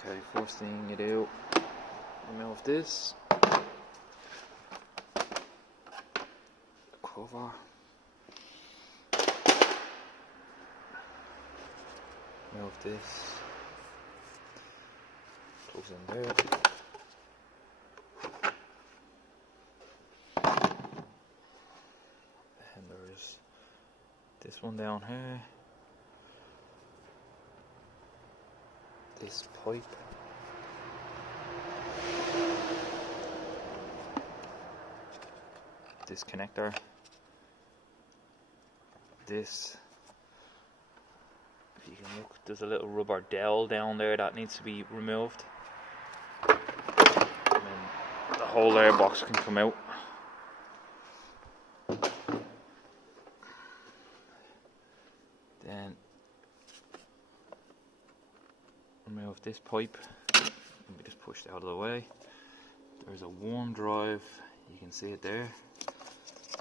Okay, first thing you do, remove this, the cover, remove this, plugs in there, and there's this one down here, this pipe, this connector, this, if you can look, there's a little rubber dowel down there that needs to be removed, and then the whole air box can come out. Then remove this pipe, can be just pushed out of the way. There's a warm drive, you can see it there,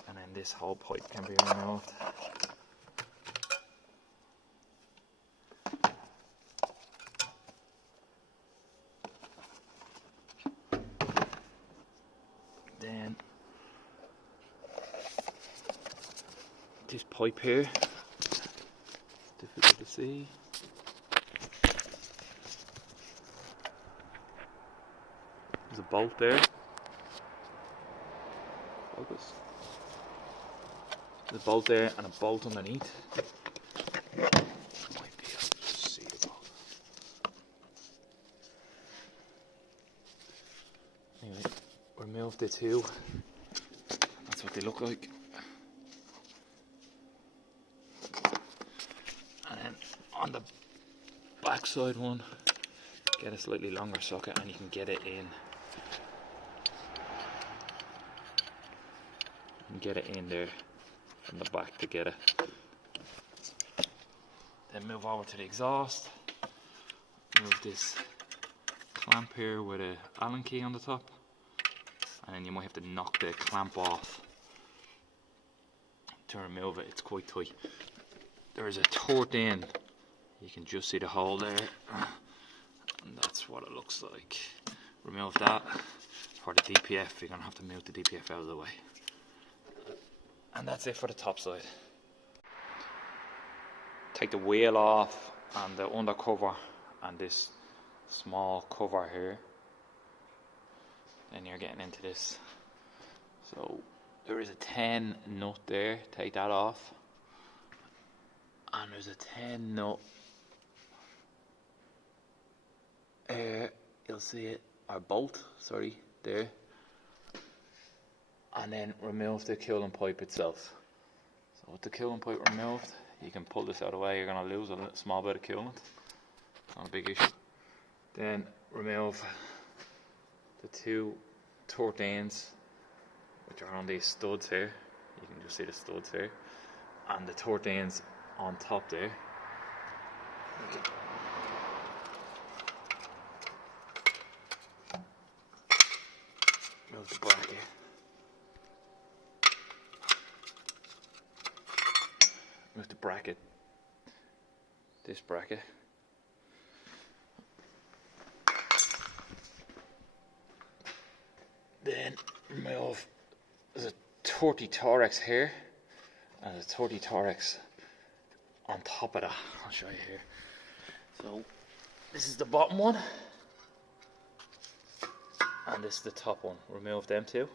and then this whole pipe can be removed. Then this pipe here, difficult to see. There's a bolt there. Focus. There's a bolt there and a bolt underneath. Might be able to see the bolt. Anyway, remove the two. That's what they look like. And then on the backside one, get a slightly longer socket and you can get it in. Get it in there from the back to get it. Then move over to the exhaust. Move this clamp here with an Allen key on the top, and then you might have to knock the clamp off to remove it. It's quite tight. There is a third in. You can just see the hole there, and that's what it looks like. Remove that. For the DPF, you're gonna have to move the DPF out of the way. And that's it for the top side. Take the wheel off and the undercover and this small cover here. Then you're getting into this. So there is a 10 nut there, take that off. And there's a 10 nut you'll see it, or bolt, sorry, there. And then remove the coolant pipe itself. So with the coolant pipe removed, you can pull this out of the way. You're going to lose a little, small bit of coolant. Not a big issue. Then remove the two 13s, which are on these studs here. You can just see the studs here, and the 13s on top there. Remove the bracket. With the bracket, this bracket, then remove, there's a 30 Torex here and a 30 Torex on top of that. I'll show you here. So this is the bottom one and this is the top one. Remove them two.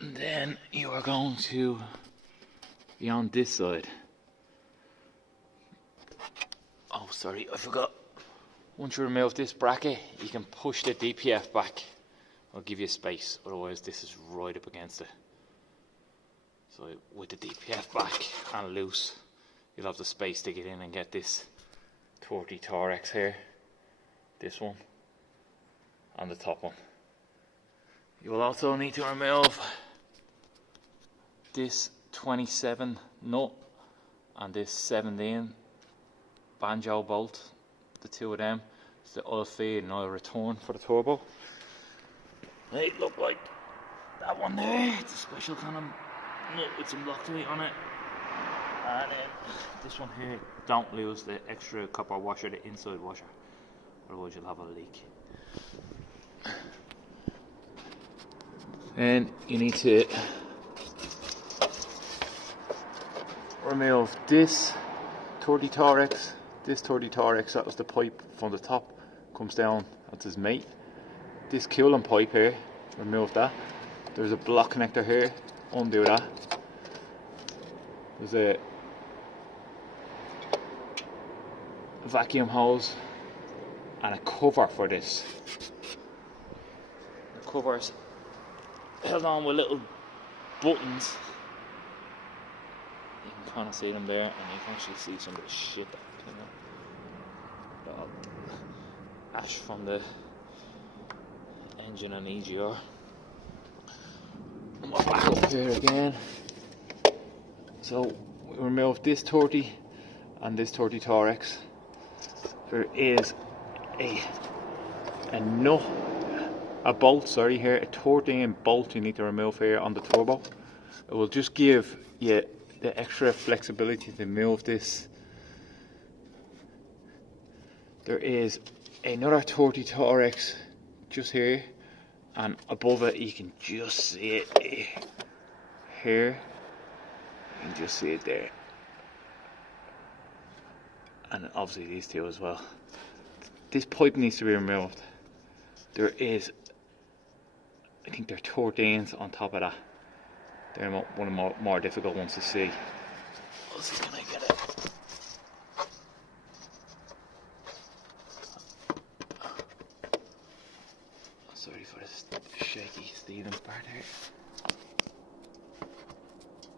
Then you are going to be on this side. Oh, sorry, I forgot. Once you remove this bracket, you can push the DPF back. I'll give you space, otherwise this is right up against it. So with the DPF back and loose, you'll have the space to get in and get this 30 Torex here. This one. And the top one. You will also need to remove this 27 nut and this 17 banjo bolt, the two of them. It's the oil feed and oil return for the turbo. They look like that one there. It's a special kind of nut with some Loctite on it, And then this one here, don't lose the extra copper washer, the inside washer, otherwise you'll have a leak. And you need to remove this 30 Torex, that was the pipe from the top, comes down, that's his mate. This cooling pipe here, remove that. There's a block connector here, undo that. There's a vacuum hose and a cover for this. The cover's held on with little buttons. You can kind of see them there, and you can actually see some of the shit that came out. Ash from the engine and EGR. And we're back up here again. So we removed this 30 and this 30 Torex. There is a bolt here, a 13 bolt you need to remove here on the turbo. It will just give you the extra flexibility to move this. There is another 30 Torex just here, and above it you can just see it here. You can just see it there, and obviously these two as well. This pipe needs to be removed. There is, I think there are 13s on top of that. They're one of the more difficult ones to see. Let's see, can I get it? Sorry for this shaky Stevens part here.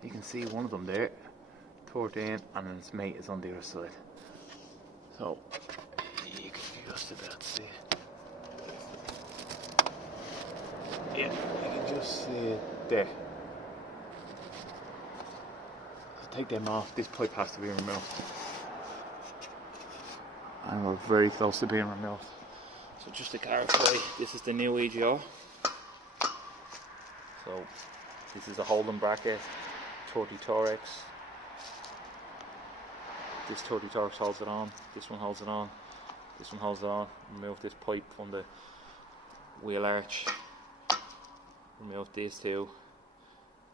You can see one of them there, 13, and then its mate is on the other side. So you can just about see it. Yeah, you can just see it there. So take them off. This pipe has to be removed, and we're very close to being removed. So just to clarify, this is the new EGR. So this is a holding bracket, 30 Torex. This 30 Torex holds it on, this one holds it on, this one holds it on. Remove this pipe from the wheel arch. Remove these two,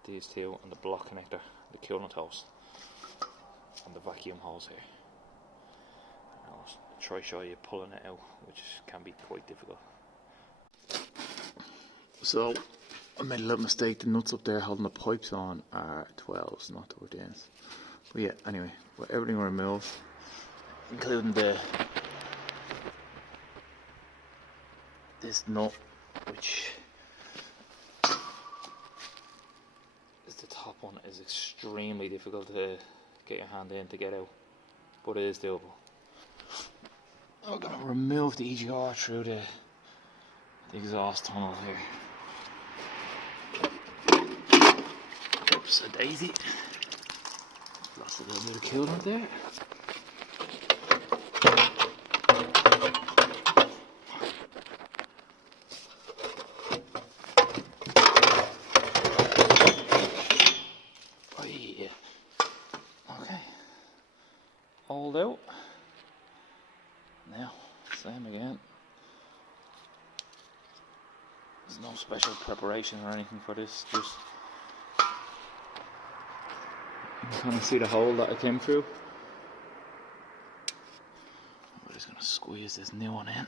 and the block connector, the coolant hose, and the vacuum hose here. And I'll try show you pulling it out, which can be quite difficult. So I made a little mistake. The nuts up there holding the pipes on are 12s, not 13s. But yeah, anyway, with everything removed, including this nut, which is the top one, is extremely difficult to get your hand in to get out, but it is doable. I'm going to remove the EGR through the exhaust tunnel here. Oops, a daisy. Lost a little bit of coolant there. Oh yeah. Okay. Hold out. Now, same again. There's no special preparation or anything for this, just you can kind of see the hole that it came through. We're just going to squeeze this new one in.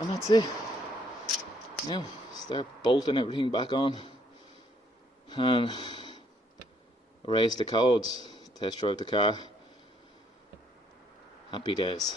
And that's it. Now start bolting everything back on and erase the codes, test drive the car. Happy days.